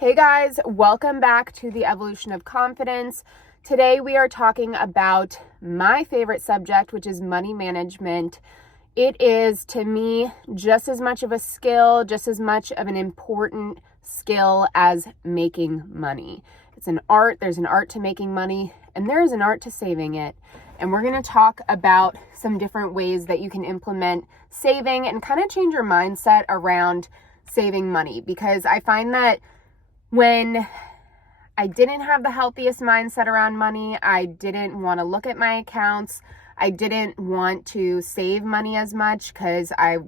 Hey guys, welcome back to the Evolution of Confidence. Today we are talking about my favorite subject, which is money management. It is, to me, just as much of a skill, just as much of an important skill as making money. It's an art. There's an art to making money, and there is an art to saving it. And we're going to talk about some different ways that you can implement saving and kind of change your mindset around saving money, because I find that when I didn't have the healthiest mindset around money, I didn't want to look at my accounts. I didn't want to save money as much because I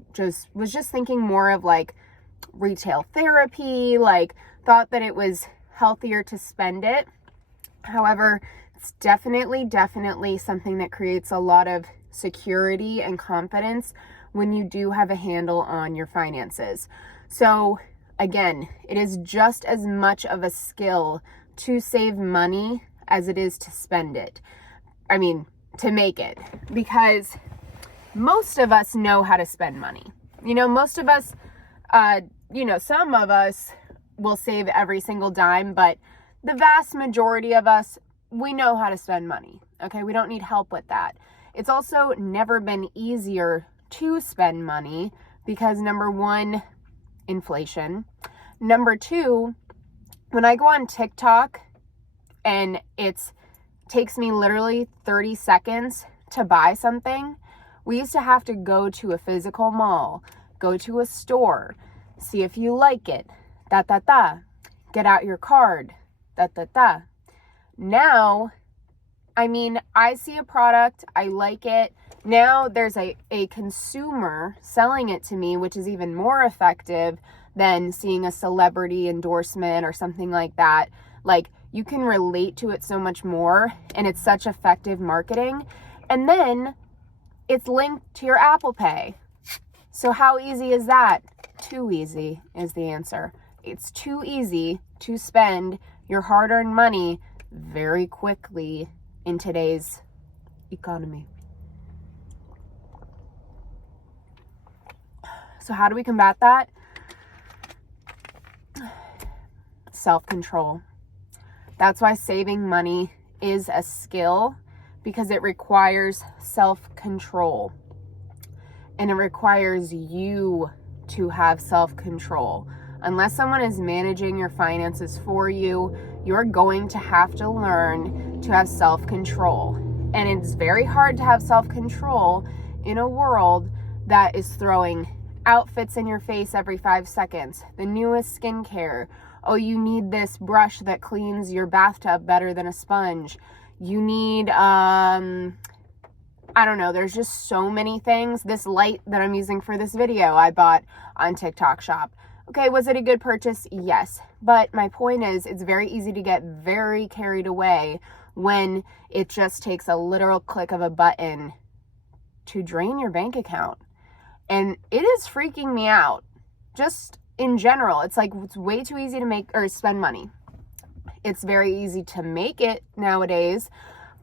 was just thinking more of like retail therapy, like thought that it was healthier to spend it. However, it's definitely something that creates a lot of security and confidence when you do have a handle on your finances. So again, it is just as much of a skill to save money as it is to spend it. I mean, to make it, because most of us know how to spend money. Most of us, some of us will save every single dime, but the vast majority of us, we know how to spend money. Okay, we don't need help with that. It's also never been easier to spend money because, number one, inflation. Number two, when I go on TikTok and it takes me literally 30 seconds to buy something, we used to have to go to a physical mall, go to a store, see if you like it, get out your card, Now, I see a product, I like it. Now there's a consumer selling it to me, which is even more effective than seeing a celebrity endorsement or something like that. Like, you can relate to it so much more, and it's such effective marketing. And then it's linked to your Apple Pay. So how easy is that? Too easy is the answer. It's too easy to spend your hard-earned money very quickly in today's economy. So how do we combat that? Self-control. That's why saving money is a skill, because it requires self-control. And it requires you to have self-control. Unless someone is managing your finances for you, you're going to have to learn to have self-control. And it's very hard to have self-control in a world that is throwing outfits in your face every 5 seconds, the newest skincare. Oh, you need this brush that cleans your bathtub better than a sponge. You need, there's just so many things. This light that I'm using for this video, I bought on TikTok Shop. Okay, was it a good purchase? Yes. But my point is, it's very easy to get very carried away when it just takes a literal click of a button to drain your bank account. And it is freaking me out. Just in general, it's way too easy to make or spend money. It's very easy to make it nowadays,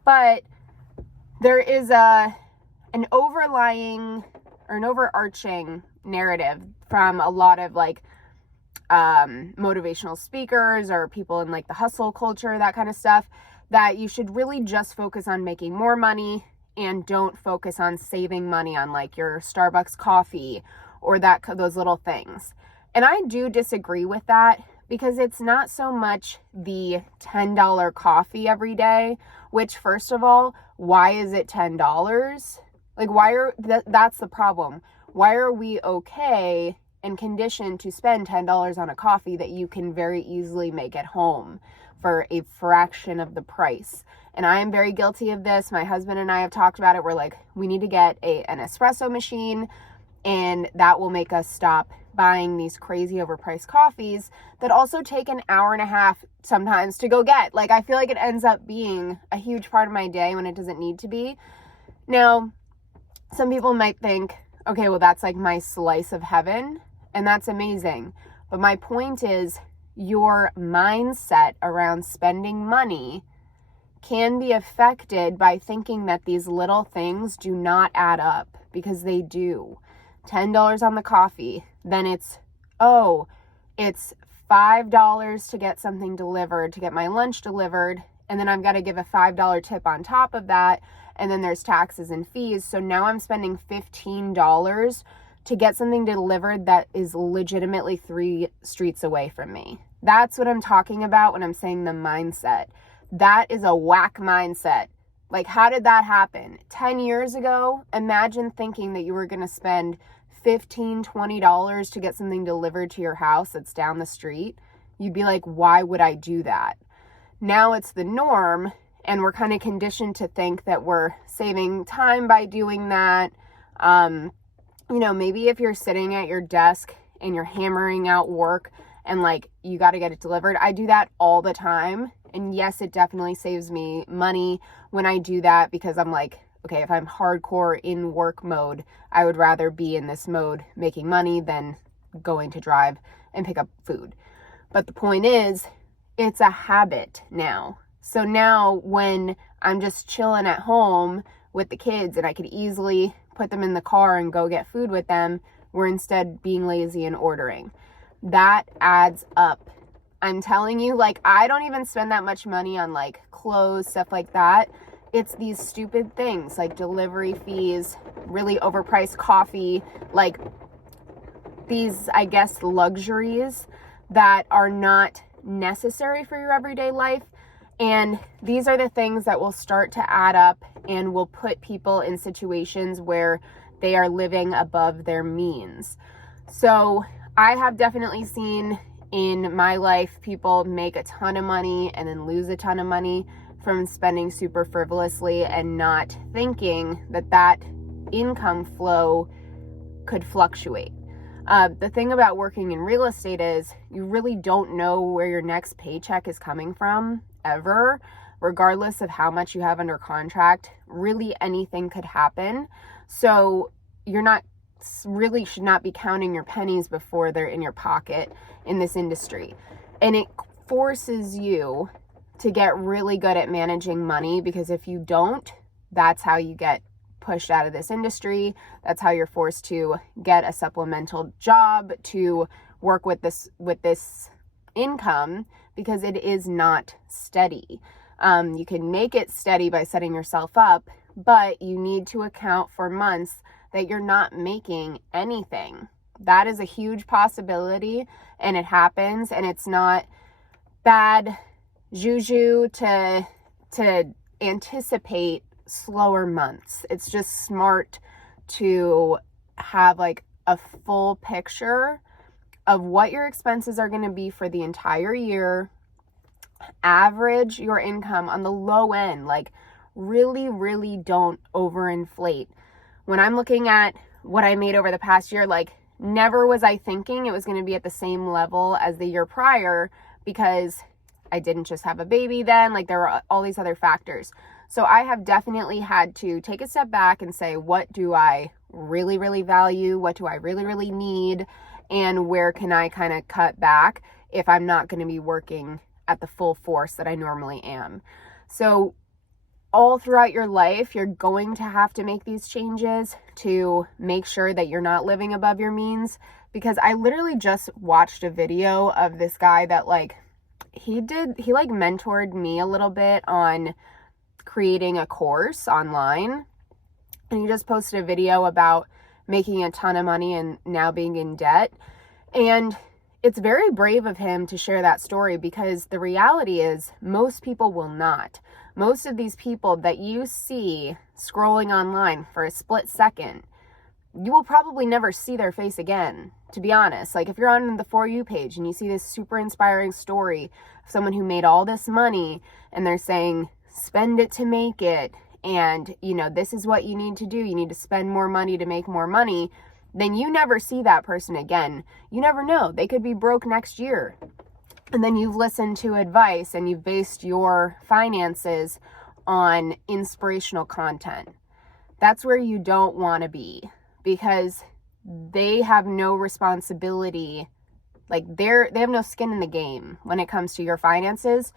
but there is an overarching narrative from a lot of motivational speakers or people in the hustle culture, that kind of stuff, that you should really just focus on making more money and don't focus on saving money on your Starbucks coffee or those little things. And I do disagree with that, because it's not so much the $10 coffee every day, which, first of all, why is it $10? That's the problem. Why are we okay and conditioned to spend $10 on a coffee that you can very easily make at home for a fraction of the price? And I am very guilty of this. My husband and I have talked about it. We're we need to get an espresso machine, and that will make us stop buying these crazy overpriced coffees that also take an hour and a half sometimes to go get. I feel like it ends up being a huge part of my day when it doesn't need to be. Now, some people might think, okay, well, that's my slice of heaven, and that's amazing. But my point is, your mindset around spending money can be affected by thinking that these little things do not add up, because they do. $10 on the coffee, then it's $5 to get something delivered, to get my lunch delivered, and then I've got to give a $5 tip on top of that, and then there's taxes and fees. So now I'm spending $15 to get something delivered that is legitimately 3 streets away from me. That's what I'm talking about when I'm saying the mindset. That is a whack mindset. Like, how did that happen? 10 years ago, imagine thinking that you were going to spend $15, $20 to get something delivered to your house that's down the street. You'd be like, why would I do that? Now it's the norm, and we're kind of conditioned to think that we're saving time by doing that. Maybe if you're sitting at your desk and you're hammering out work and like you got to get it delivered. I do that all the time. And yes, it definitely saves me money when I do that, because I'm like, okay, if I'm hardcore in work mode, I would rather be in this mode making money than going to drive and pick up food. But the point is, it's a habit now. So now when I'm just chilling at home with the kids and I could easily put them in the car and go get food with them, we're instead being lazy and ordering. That adds up. I'm telling you, like, I don't even spend that much money on like clothes, stuff like that. It's these stupid things like delivery fees, really overpriced coffee, like these, I guess, luxuries that are not necessary for your everyday life. And these are the things that will start to add up and will put people in situations where they are living above their means. So I have definitely seen in my life people make a ton of money and then lose a ton of money from spending super frivolously and not thinking that that income flow could fluctuate. The thing about working in real estate is you really don't know where your next paycheck is coming from ever, regardless of how much you have under contract. Really anything could happen. So you're not really should not be counting your pennies before they're in your pocket in this industry. And it forces you to get really good at managing money, because if you don't, that's how you get pushed out of this industry. That's how you're forced to get a supplemental job to work with this income, because it is not steady. You can make it steady by setting yourself up, but you need to account for months that you're not making anything. That is a huge possibility, and it happens, and it's not bad juju to anticipate slower months. It's just smart to have like a full picture of what your expenses are going to be for the entire year. Average your income on the low end, like really don't overinflate. When I'm looking at what I made over the past year, like never was I thinking it was going to be at the same level as the year prior, because I didn't just have a baby then, like there were all these other factors. So I have definitely had to take a step back and say, what do I really value? What do I really need? And where can I kind of cut back if I'm not going to be working at the full force that I normally am? So all throughout your life, you're going to have to make these changes to make sure that you're not living above your means. Because I literally just watched a video of this guy that he mentored me a little bit on creating a course online. And he just posted a video about making a ton of money and now being in debt. And it's very brave of him to share that story, because the reality is most people will not. Most of these people that you see scrolling online for a split second, you will probably never see their face again, to be honest. Like if you're on the For You page and you see this super inspiring story of someone who made all this money and they're saying, spend it to make it, and this is what you need to do. You need to spend more money to make more money. Then you never see that person again. You never know. They could be broke next year. And then you've listened to advice and you've based your finances on inspirational content. That's where you don't want to be, because they have no responsibility. Like they have no skin in the game when it comes to your finances.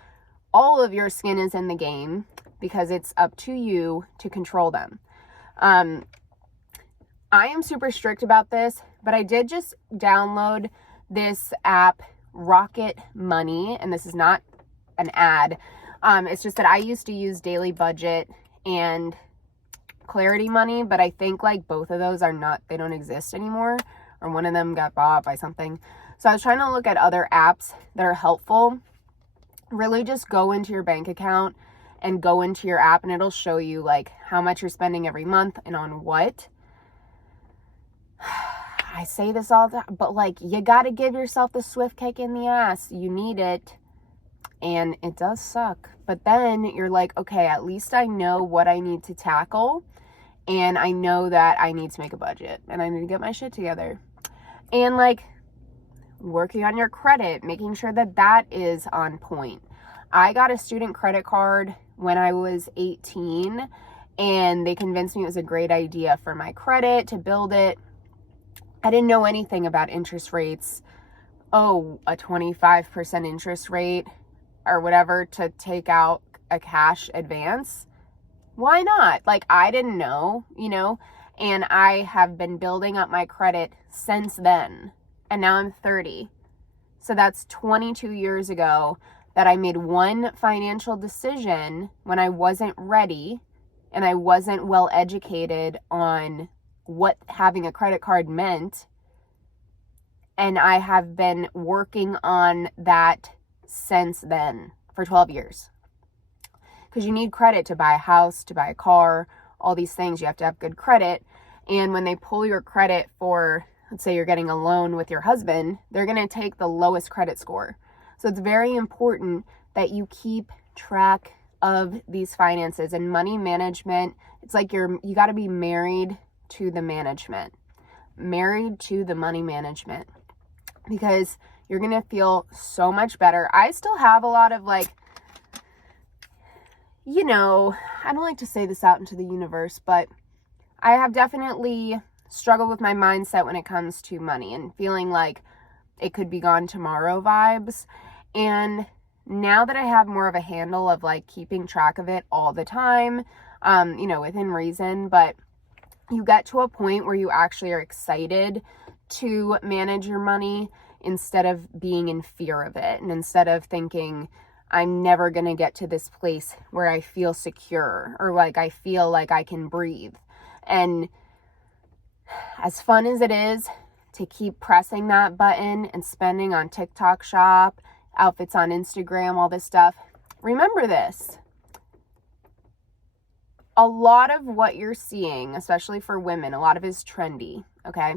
All of your skin is in the game, because it's up to you to control them. I am super strict about this, but I did just download this app Rocket Money, and this is not an ad. It's just that I used to use Daily Budget and Clarity Money, but I think like both of those they don't exist anymore, or one of them got bought by something. So I was trying to look at other apps that are helpful. Really just go into your bank account and go into your app, and it'll show you like how much you're spending every month and on what. I say this all the time, but like you got to give yourself the swift kick in the ass. You need it. And it does suck. But then you're like, okay, at least I know what I need to tackle. And I know that I need to make a budget. And I need to get my shit together. And like working on your credit, making sure that that is on point. I got a student credit card when I was 18. And they convinced me it was a great idea for my credit, to build it. I didn't know anything about interest rates. Oh, a 25% interest rate or whatever to take out a cash advance. Why not? Like, I didn't know, and I have been building up my credit since then. And now I'm 30. So that's 22 years ago that I made one financial decision when I wasn't ready and I wasn't well educated on what having a credit card meant. And I have been working on that since then for 12 years. Because you need credit to buy a house, to buy a car, all these things. You have to have good credit. And when they pull your credit for, let's say you're getting a loan with your husband, they're going to take the lowest credit score. So it's very important that you keep track of these finances and money management. It's like you got to be married to the management, married to the money management, because you're going to feel so much better. I still have a lot of like, I don't like to say this out into the universe, but I have definitely struggled with my mindset when it comes to money and feeling like it could be gone tomorrow vibes. And now that I have more of a handle of like keeping track of it all the time, within reason, but you get to a point where you actually are excited to manage your money instead of being in fear of it. And instead of thinking, I'm never going to get to this place where I feel secure or like I feel like I can breathe. And as fun as it is to keep pressing that button and spending on TikTok shop, outfits on Instagram, all this stuff, remember this. A lot of what you're seeing, especially for women, a lot of it is trendy, okay?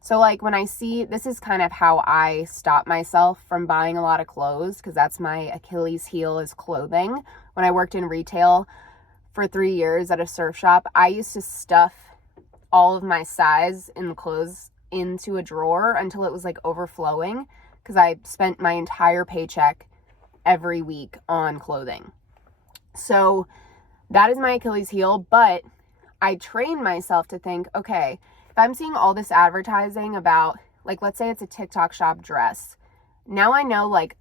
So like when I see, this is kind of how I stop myself from buying a lot of clothes, because that's my Achilles heel is clothing. When I worked in retail for 3 years at a surf shop, I used to stuff all of my size in the clothes into a drawer until it was like overflowing, because I spent my entire paycheck every week on clothing. So that is my Achilles heel, but I train myself to think, okay, if I'm seeing all this advertising about, like, let's say it's a TikTok shop dress. Now I know, like,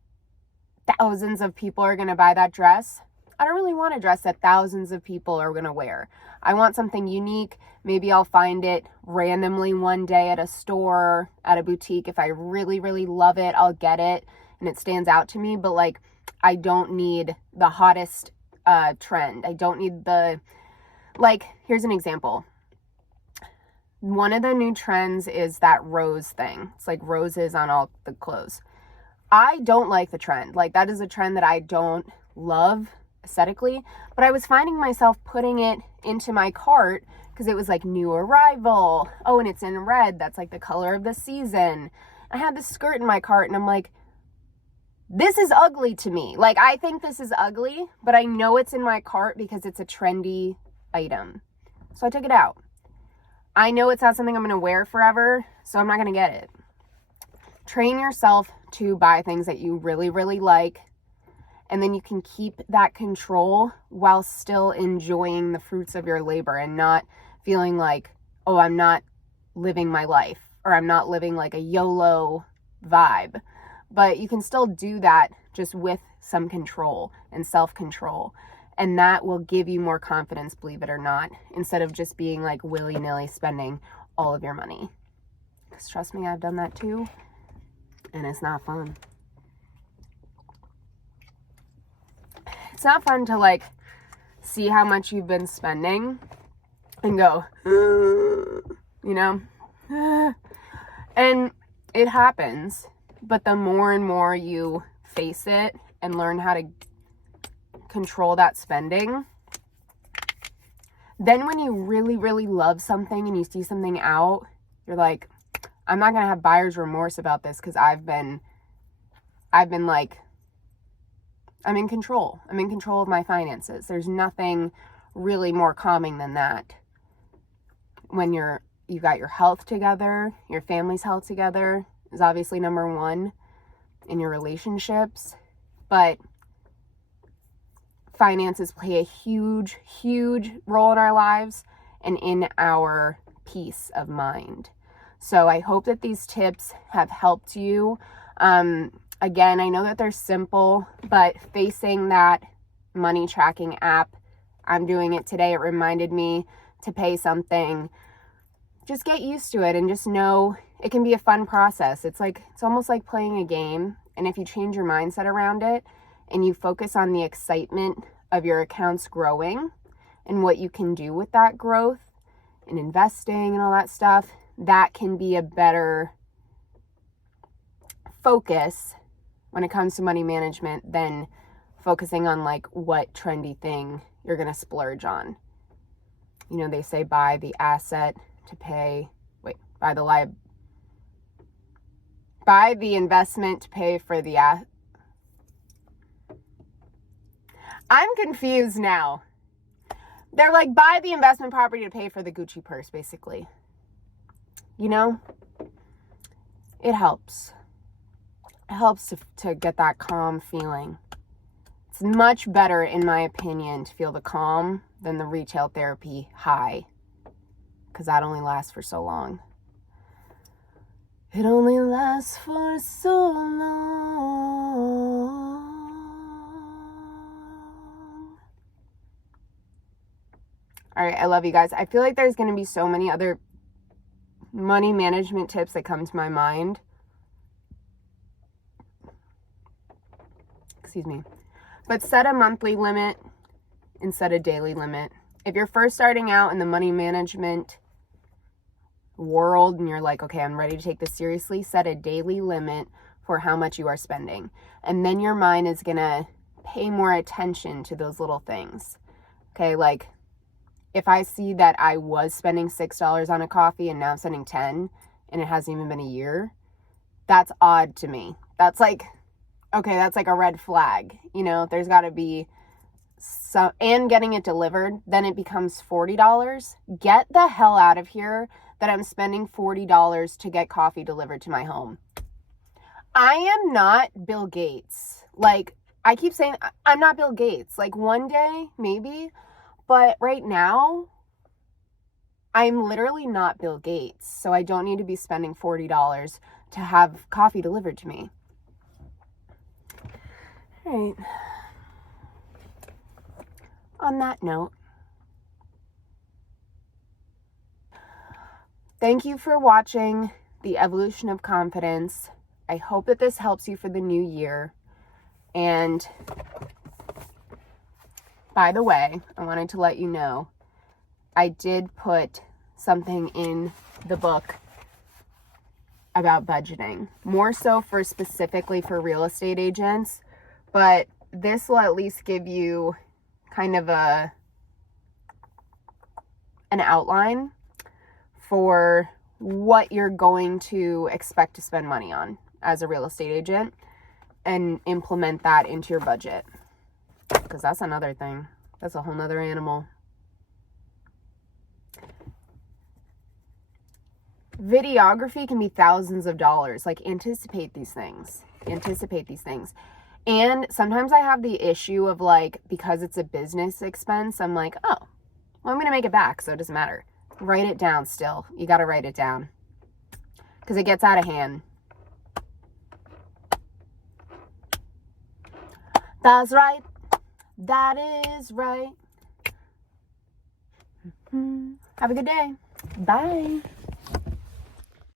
thousands of people are going to buy that dress. I don't really want a dress that thousands of people are going to wear. I want something unique. Maybe I'll find it randomly one day at a store, at a boutique. If I really, really love it, I'll get it and it stands out to me. But, like, I don't need the hottest trend. I don't need here's an example. One of the new trends is that rose thing. It's like roses on all the clothes. I don't like the trend. Like, that is a trend that I don't love aesthetically, but I was finding myself putting it into my cart because it was like new arrival. Oh, and it's in red. That's like the color of the season. I had this skirt in my cart and I'm like, this is ugly to me. Like, I think this is ugly, but I know it's in my cart because it's a trendy item. So I took it out. I know it's not something I'm going to wear forever, so I'm not going to get it. Train yourself to buy things that you really, really like, and then you can keep that control while still enjoying the fruits of your labor and not feeling like, oh, I'm not living my life, or I'm not living like a YOLO vibe. But you can still do that just with some control and self-control. And that will give you more confidence, believe it or not, instead of just being like willy-nilly spending all of your money. Because trust me, I've done that too. And it's not fun. it's not fun to like see how much you've been spending and go, you know, and it happens. But the more and more you face it and learn how to control that spending, then when you really, really love something and you see something out, you're like, I'm not going to have buyer's remorse about this because I've been like, I'm in control. I'm in control of my finances. There's nothing really more calming than that. When you got your health together, your family's health together is obviously number one in your relationships, but finances play a huge, huge role in our lives and in our peace of mind. So I hope that these tips have helped you. Again, I know that they're simple, but facing that money tracking app, I'm doing it today. It reminded me to pay something. Just get used to it and just know it can be a fun process. It's almost like playing a game. And if you change your mindset around it and you focus on the excitement of your accounts growing and what you can do with that growth and investing and all that stuff, that can be a better focus when it comes to money management than focusing on like what trendy thing you're going to splurge on. You know, they say buy the asset to pay, buy the investment to pay for the I'm confused now. They're like, buy the investment property to pay for the Gucci purse, basically. You know, it helps. It helps to get that calm feeling. It's much better, in my opinion, to feel the calm than the retail therapy high, because that only lasts for so long. It only lasts for so long. All right, I love you guys. I feel like there's going to be so many other money management tips that come to my mind. Excuse me. But set a monthly limit and set a daily limit. If you're first starting out in the money management world and you're like, okay, I'm ready to take this seriously, set a daily limit for how much you are spending. And then your mind is going to pay more attention to those little things. Okay, like if I see that I was spending $6 on a coffee and now I'm spending $10 and it hasn't even been a year, that's odd to me. That's like, okay, that's like a red flag. You know, there's got to be some, and getting it delivered, then it becomes $40. Get the hell out of here that I'm spending $40 to get coffee delivered to my home. I am not Bill Gates. Like, I keep saying I'm not Bill Gates. Like one day, maybe. But right now, I'm literally not Bill Gates. So I don't need to be spending $40 to have coffee delivered to me. All right. On that note, thank you for watching The Evolution of Confidence. I hope that this helps you for the new year. And by the way, I wanted to let you know, I did put something in the book about budgeting, more so for specifically for real estate agents, but this will at least give you kind of an outline for what you're going to expect to spend money on as a real estate agent and implement that into your budget. Because that's another thing. That's a whole nother animal. Videography can be thousands of dollars. Like, anticipate these things. Anticipate these things. And sometimes I have the issue of like, because it's a business expense, I'm like, oh, well, I'm going to make it back, so it doesn't matter. Write it down still. You got to write it down. Because it gets out of hand. That's right. That is right. Have a good day. Bye.